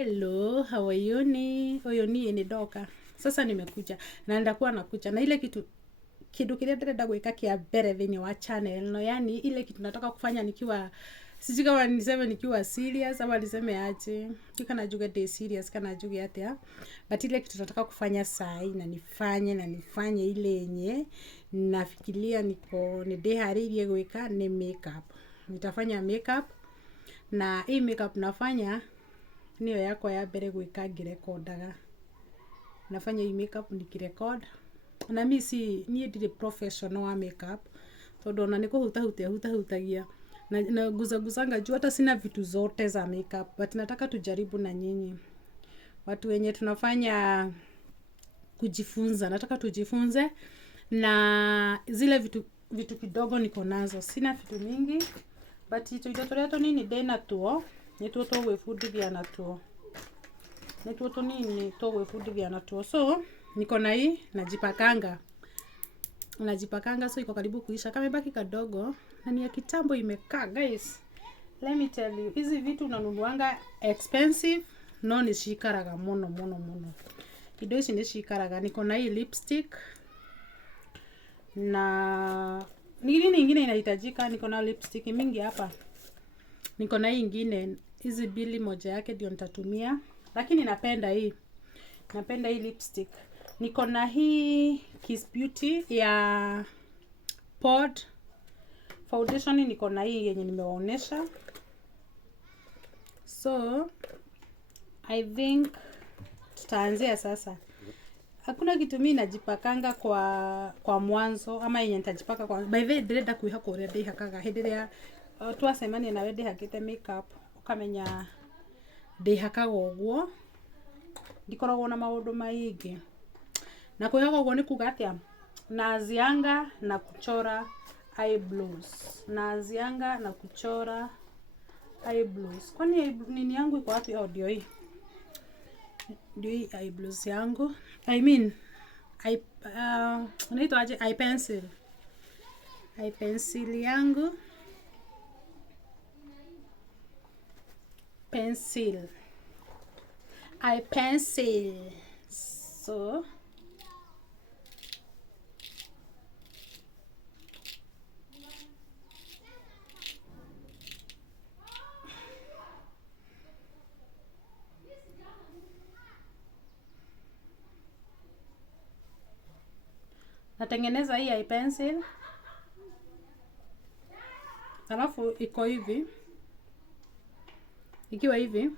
Hello, how are you ni? Oyo ni Doka. Sasa nimekuja na ndakuwa nakuja na ile kitu kile ndĩrenda gwĩka kĩa mbere thĩinĩ wa channel no, yani ile kitu nataka kufanya nikiwa sijui kama niseme nikiwa serious ama niseme aje, kana juge day serious kana juge atia, but ile kitu nataka kufanya saa hii na nifanye ile yenye nafikiria ni ndĩharĩirie gwĩka ni makeup. Nitafanya makeup na hii makeup nafanya niyo yakwa ya mbere gwĩka ngĩrekondaga. Nafanya hii makeup nikirecord na mimi niĩ ndirĩ professional wa makeup tondũ ona hutagia na guzanga juu hata sina vitu zote za makeup, but nataka tujaribu na nyinyi watu wenye tunafanya kujifunza. Nataka tujifunze na zile vitu kidogo niko nazo, sina vitu mingi, but indo tũrĩa tũnini ndĩ natuo nĩtuo tũgwĩbundithia natuo. So niko na hii najipakanga, so iko karibu kuisha, kama imebaki kadogo na ni ya kitambo imekaa. Guys, let me tell you, hizi vitu unanunuanga expensive no ni shikaraga mono. Indo ici ni shikaraga. Niko na hii lipstick na nini nyingine inahitajika. Niko na lipstick mingi hapa. Niko na hii nyingine, hizi bili moja yake ndio nitatumia, lakini napenda hii lipstick. Niko na hii Kiss Beauty ya Pod foundation, niko na hii yenye nimewaonesha. So I think tutaanzia sasa. Hakuna kitu mimi najipakanga kwa mwanzo ama yenye nitajipaka kwa by the way ndĩrenda kwĩhaka ũrĩa ndĩhakaga hĩndĩ ĩrĩa twasemania nawe ndĩhakĩte makeup, ukamenya ndĩhakaga ũguo, ndikoragwo na maũndũ maingĩ. Na kwĩhaka ũguo nĩ kuga atĩa, naanzianga na kuchora eyebrows. Kwani nini yangu iko wapi? Ndio hii eyebrows yangu, I mean unaitwa aje, eye pencil yangu, eye pencil. So natengeneza hii eye pencil, alafu iko hivi, ikiwa hivi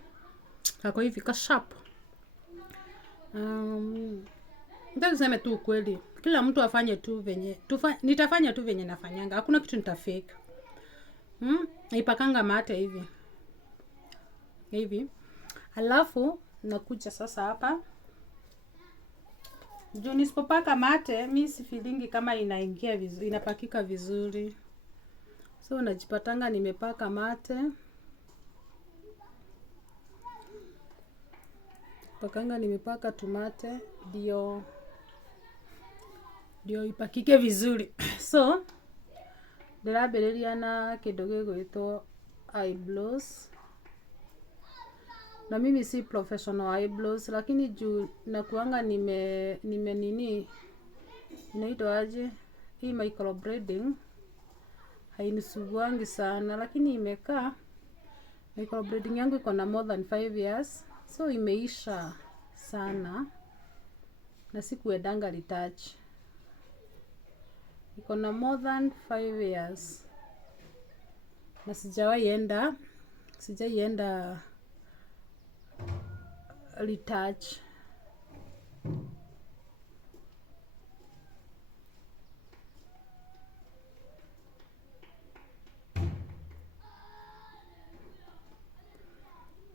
kako hivi ka sharp. Ndio niseme tu kweli, kila mtu afanye tu venye nitafanya tu venye nafanyanga, hakuna kitu nitafake. Ipakanga mate hivi, alafu nakuja sasa hapa juu nisipopaka mate mimi si feelingi kama inaingia vizuri, inapakika vizuri. So najipatanga nimepaka mate, nimepaka tumate ndio ipakike vizuri. So ndĩrambĩrĩria na kĩndũ gĩgwĩtwo eyebrows, na mimi si professional eyebrows, lakini juu nakuanga nime nini inaitwa aje, hii microblading hainisuguangi sana, lakini imekaa. Microblading yangu iko na more than 5 years, so imeisha sana na sikuendanga retouch. Iko na more than 5 years na sijaienda retouch.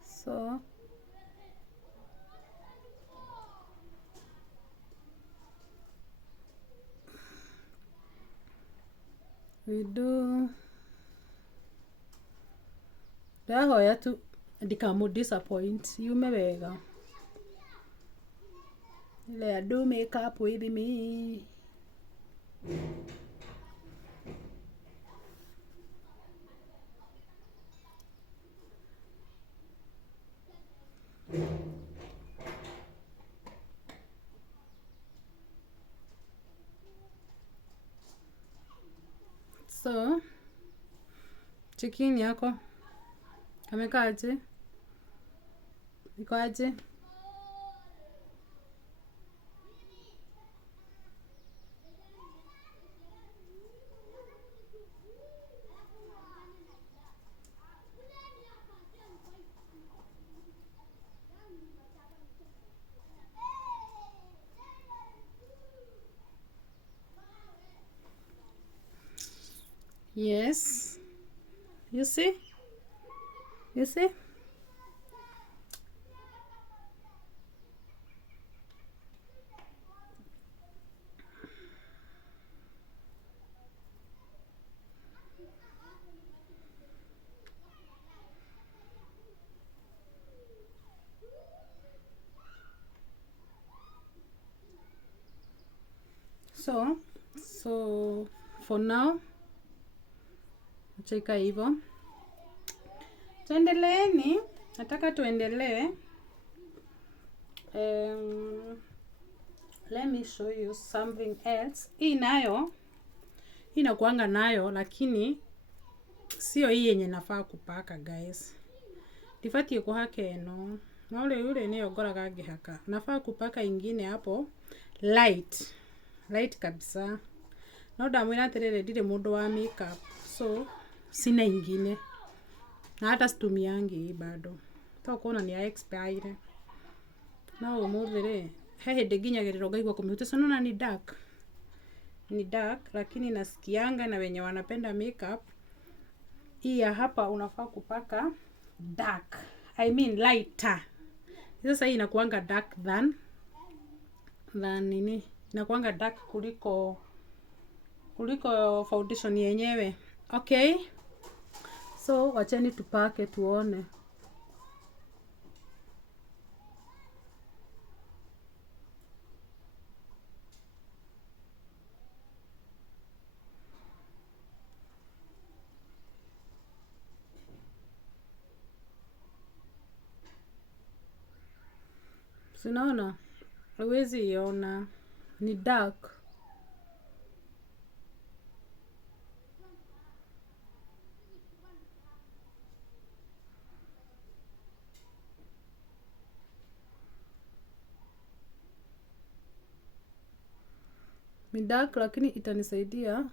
So we do ndahoya tu ndikamu disappoint yume wega. I do makeup with me. So chikini yako amekaaje? Iko aje? Yes. You see? You see? So for now cheka hivyo. Tuendeleeni. Nataka tuendelee. Let me show you something else. Hii nayo inakuanga nayo, lakini sio hii yenye nafaa kupaka guys. Tifati kuhake eno. Na ule yule niyo goraga ngihaka. Nafaa kupaka ingine hapo light. Light kabisa. No ndamwira atirire ndire mundu wa makeup. So sina ingine. Na hata situmiangi bado. Tokona ni expire. Na umuthire he hindi nginyagiriro ngaigua kumihute sonona ni dark. Ni dark lakini nasikianga na wenye wanapenda makeup. Hii hapa unafaa kupaka dark. I mean lighter. Sasa hii inakuanga dark than nini? Inakuanga dark kuliko foundation yenyewe. Okay? So wacheni tupake tuone. Sinaona? Huwezi iona. Ni dark. Ni dark lakini itanisaidia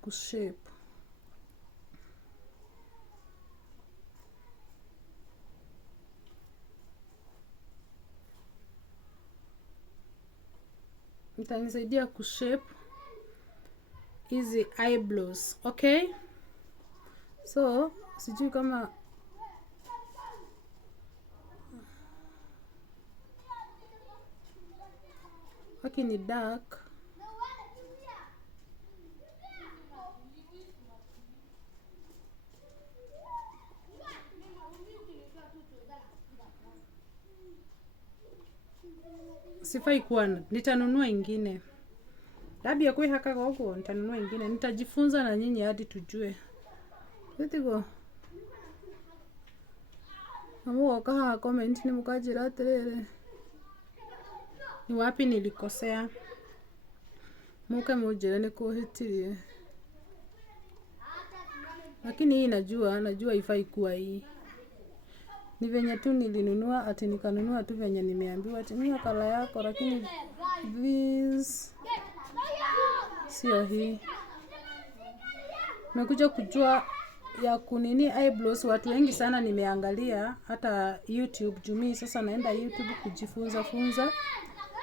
kushape. Itanisaidia kushape hizi eyebrows. Okay? So, sijui kama haki ni dark. Sifai kuwa nitanunua ingine. Dabi ya kuihaka gogo nitanunua ingine. Nitajifunza na nyinyi hadi tujue. Wetigo. Amuwa kaha comment ni mukajira atirere. Ni wapi nilikosea? Muke mujire ni kuhitirie. Lakini hii najua ifai kuwa hii. Ni venye tu nilinunua ati nikanunua tu venye nimeambiwa ati niyo kala yako, lakini this sio hii. Nimekuja kujua ya kunini eyebrows. Watu wengi sana nimeangalia hata YouTube jumi. Sasa naenda YouTube kujifunza.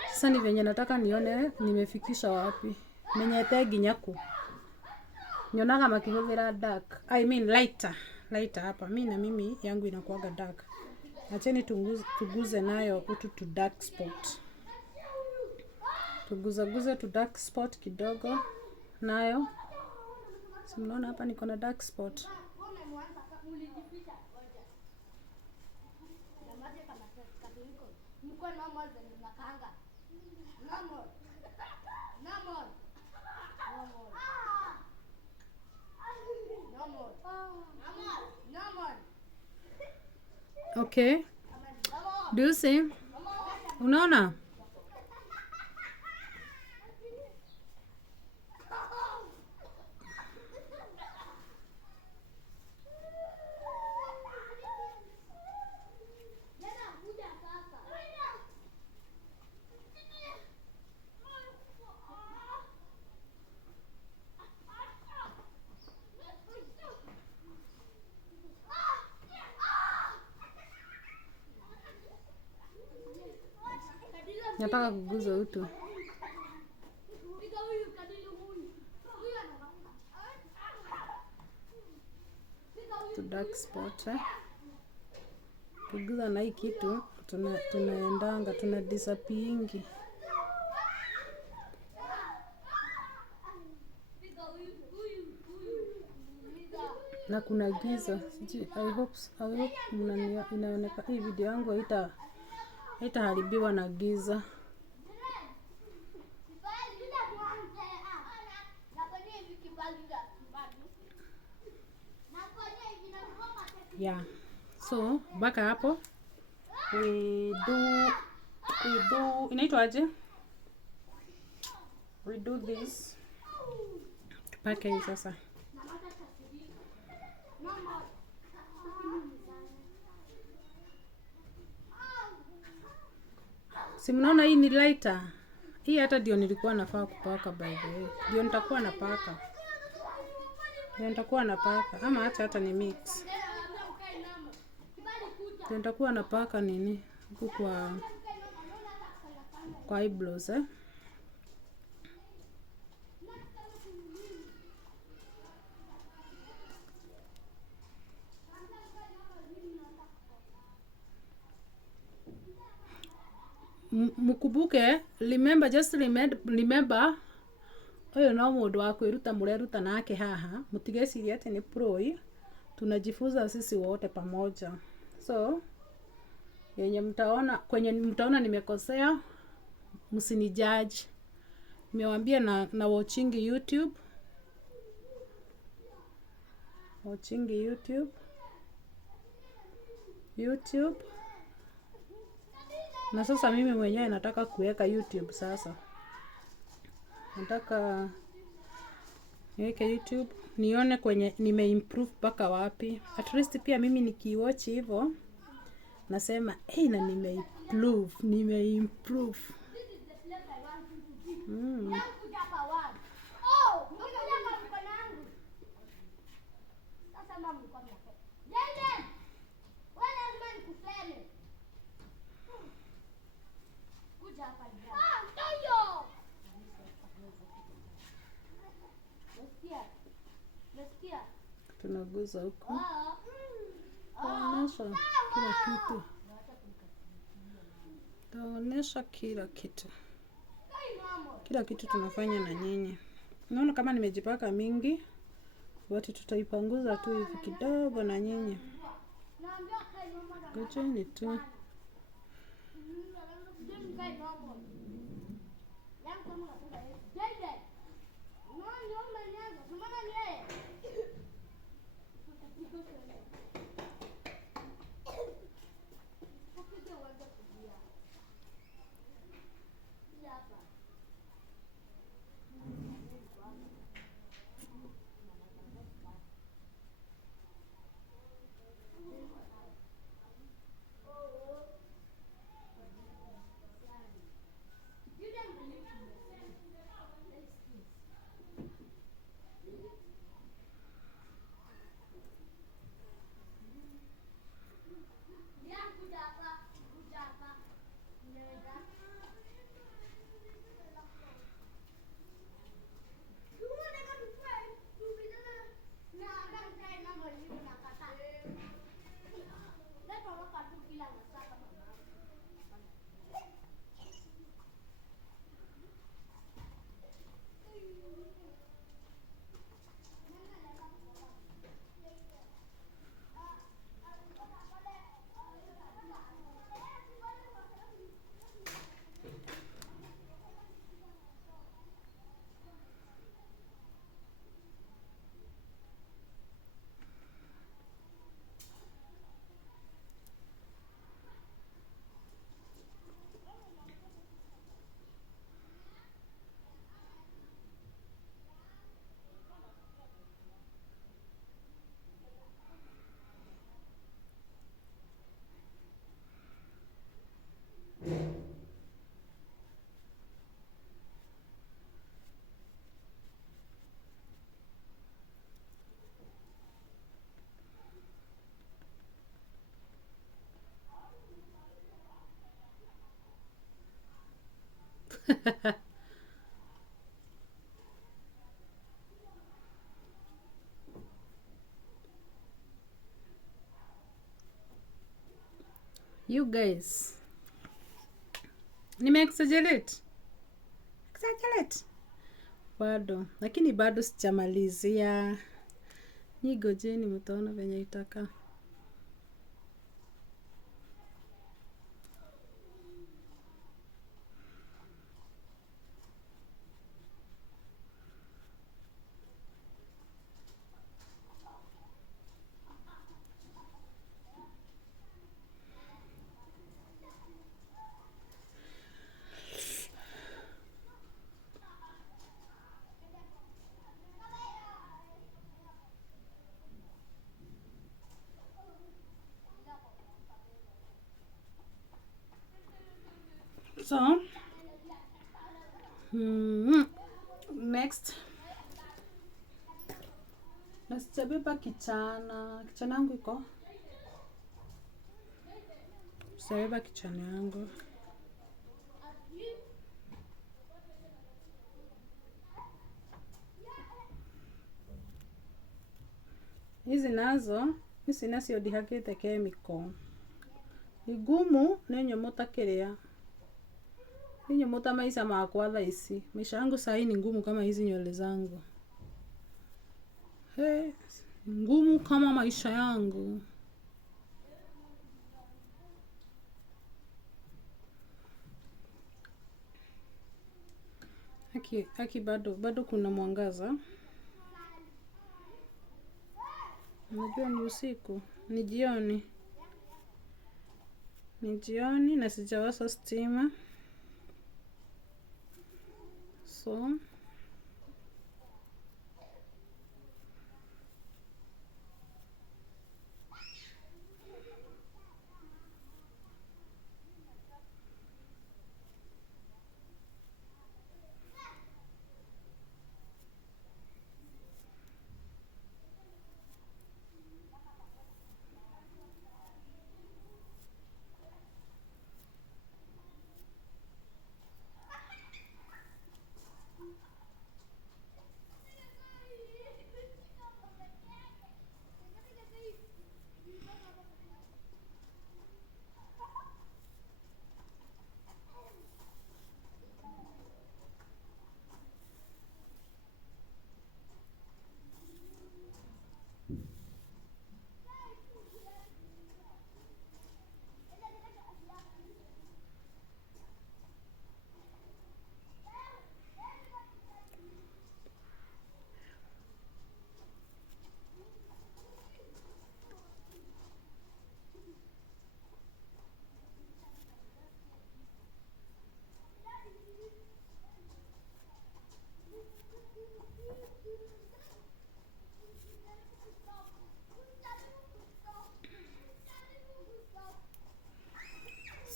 Sasa ni venye nataka nione nimefikisha wapi. Menyete ginyaku. Nyonaga makihuvira dark. I mean lighter hapa. Mimi yangu inakuwaga dark. Acheni tuguze nayo utu to dark spot. Tuguze to dark spot kidogo nayo. Si mnaona hapa niko na dark spot. Okay. Do you see? Unaona? Nataka kuguza utu. To dark spot, eh? Kuguza na hii kitu tunaendanga tuna disappearingi. Na kuna giza. I hope inaoneka hii video yangu haitaharibiwa na giza. Yeah. So, baka hapo we do inaitwa aje? We do this. Tupake hii sasa. Si mnaona hii ni lighter. Hii hata ndio nilikuwa nafaa kupaka by the way. Ndio nitakuwa napaka. Ama hata ni mix. Ndio nitakuwa napaka nini? Huku kwa eyebrows, eh? Mukubuke, remember oyo no mundu wa kwiruta mureruta nake haha, mutigeciria ati ni pro, tunajifunza sisi wote pamoja. So yenye mtaona nimekosea, msinijudge. Nimewaambia na watching YouTube. Na sasa mimi mwenyewe nataka kuweka YouTube sasa. Nataka niweke YouTube, nione kwenye nimeimprove mpaka wapi. At least pia mimi nikiwatch hivyo nasema, na nimeimprove. Tunaguza huko. Taonesha kila kitu. Kila kitu tunafanya na nyinyi. Unaona kama nimejipaka mingi, watu tutaipanguza tu hivi kidogo na nyinyi. Ngojeni tu. You guys, nime exaggerate bado, lakini bado sijamalizia. Nyi gojeni mtaona venye itaka. So, next. Na sijabeba kichana. Kichana yangu iko? Sijabeba kichana yangu. Hizi nazo, hizi nacio ndihakite chemical. Igumu nenyomota kiria. Ninyomota maisha makwa thaa ici. Maisha yangu sahi ni ngumu kama hizi nywele zangu. He, ngumu kama maisha yangu. Haki bado kuna mwangaza. Najua ni usiku, ni jioni. Ni jioni na sijawasha stima.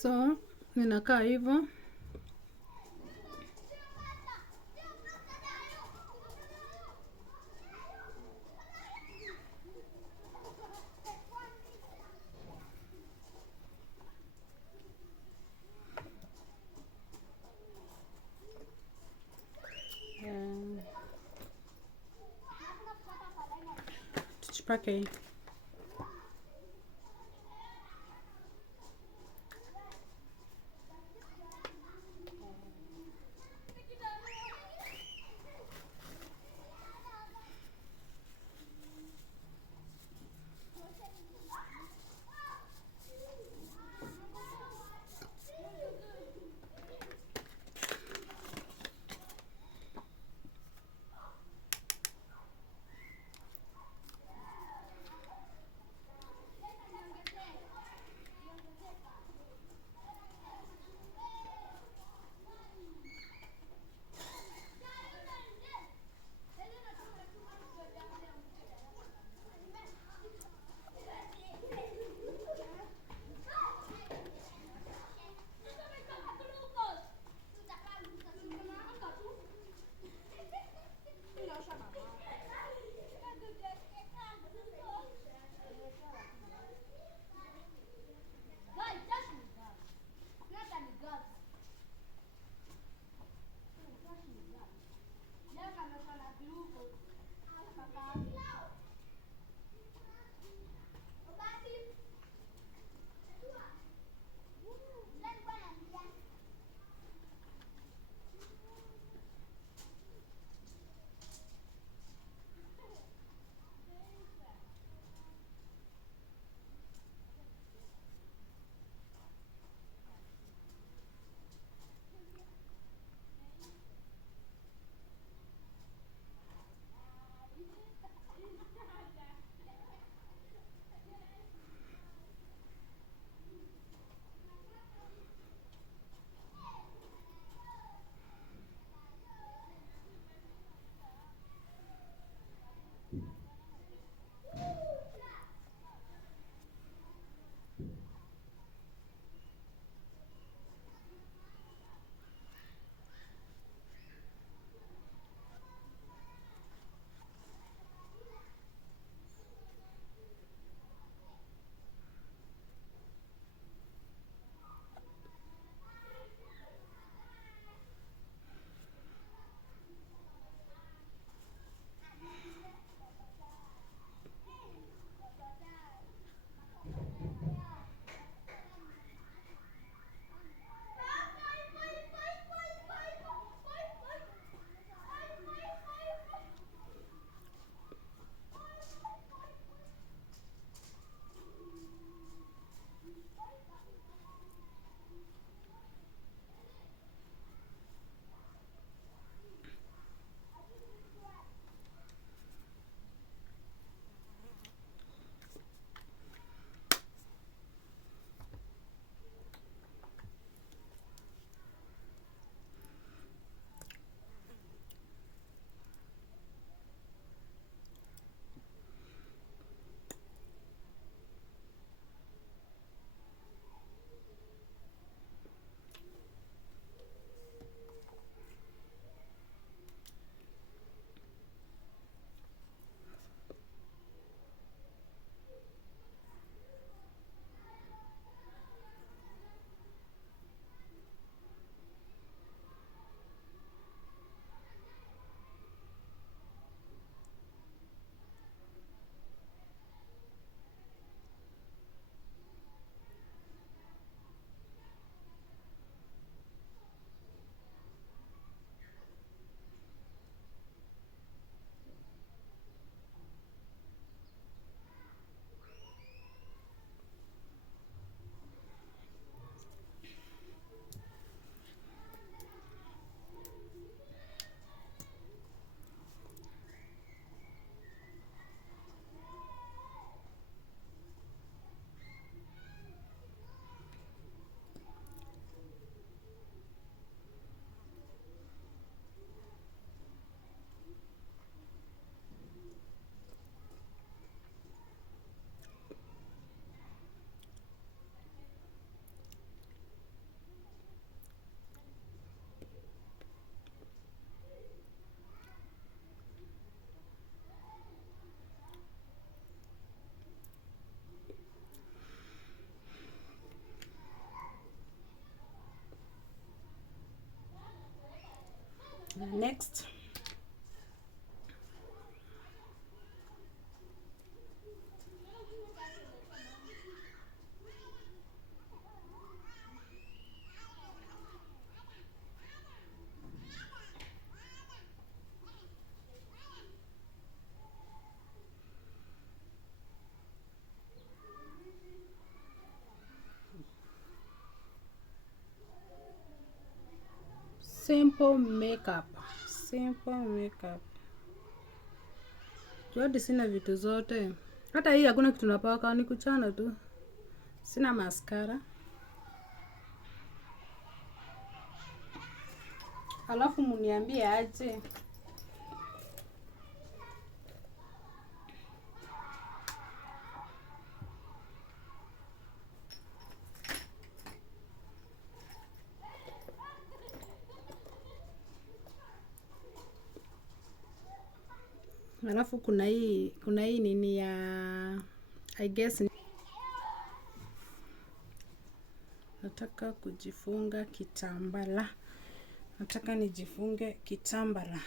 So, ninakaa hivyo. Tuchipake. Next, simple makeup. Simple makeup. Juadi sina vitu zote. Hata hii hakuna kitu napaka, ni kuchana tu. Sina mascara. Alafu muniambie aje. Alafu kuna hii nini ya I guess nataka kujifunga kitambala. Nataka nijifunge kitambala.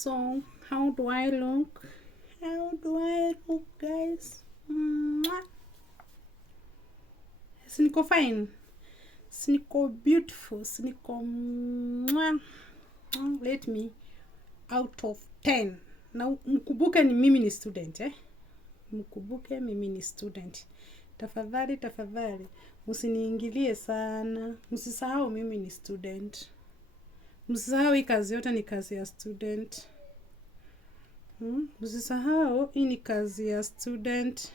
So how do I look? How do I look, guys? Siniko fine, siniko beautiful, siniko let me out of 10. Na mkumbuke ni mimi ni student, mkumbuke mimi ni student. Tafadhali msiniingilie sana. Msisahau mimi ni student. Msisahau hii kazi yote ni kazi ya student. Msisahau hii ni kazi ya student.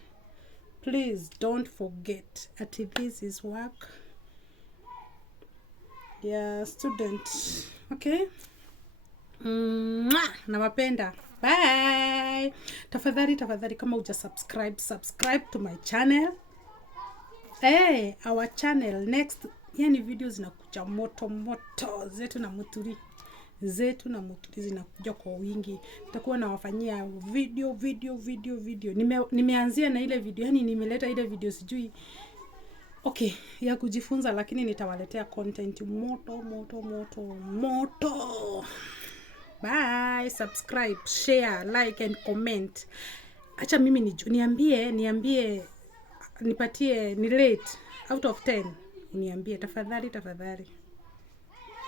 Please don't forget that this is work. Yeah, student. Okay? Nawapenda. Bye. Tafadhali kama subscribe to my channel. Our channel next, yani video zinakuja moto zetu na muturi zinakuja kwa wingi. Nitakuwa nawafanyia video. Nimeanzia na ile video, yani nimeleta ile video sijui ya kujifunza, lakini nitawaletea content moto. Bye, subscribe, share, like and comment. Acha mimi niambie nipatie ni rate out of 10. Uniambie tafadhali.